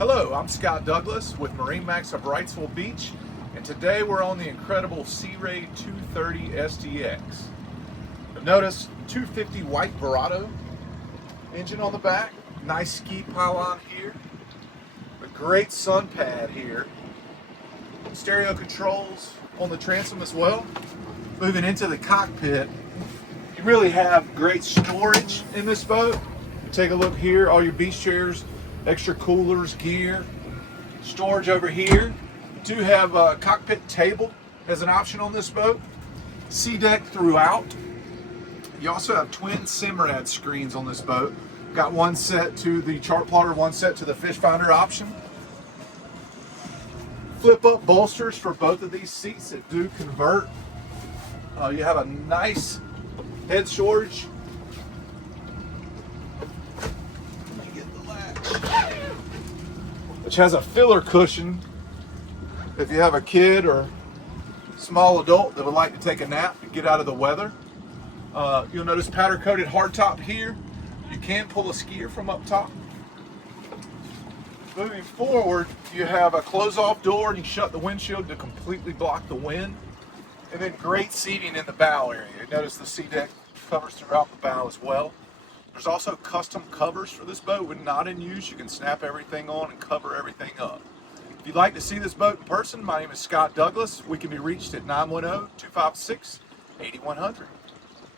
Hello, I'm Scott Douglas with MarineMax of Wrightsville Beach, and today we're on the incredible Sea Ray 230 SDX. Notice 250 white Verado engine on the back, nice ski pylon here, a great sun pad here, stereo controls on the transom as well. Moving into the cockpit, you really have great storage in this boat. Take a look here, all your beach chairs, extra coolers, gear, storage over here. You do have a cockpit table as an option on this boat. Sea deck throughout. You also have twin Simrad screens on this boat. Got one set to the chart plotter, one set to the fish finder option. Flip up bolsters for both of these seats that do convert. You have a nice head storage. Which has a filler cushion if you have a kid or small adult that would like to take a nap and get out of the weather. You'll notice powder coated hardtop here. You can pull a skier from up top. Moving forward, you have a close off door and you shut the windshield to completely block the wind. And then great seating in the bow area. Notice the sea deck covers throughout the bow as well. There's also custom covers for this boat. When not in use, you can snap everything on and cover everything up. If you'd like to see this boat in person, my name is Scott Douglas. We can be reached at 910-256-8100.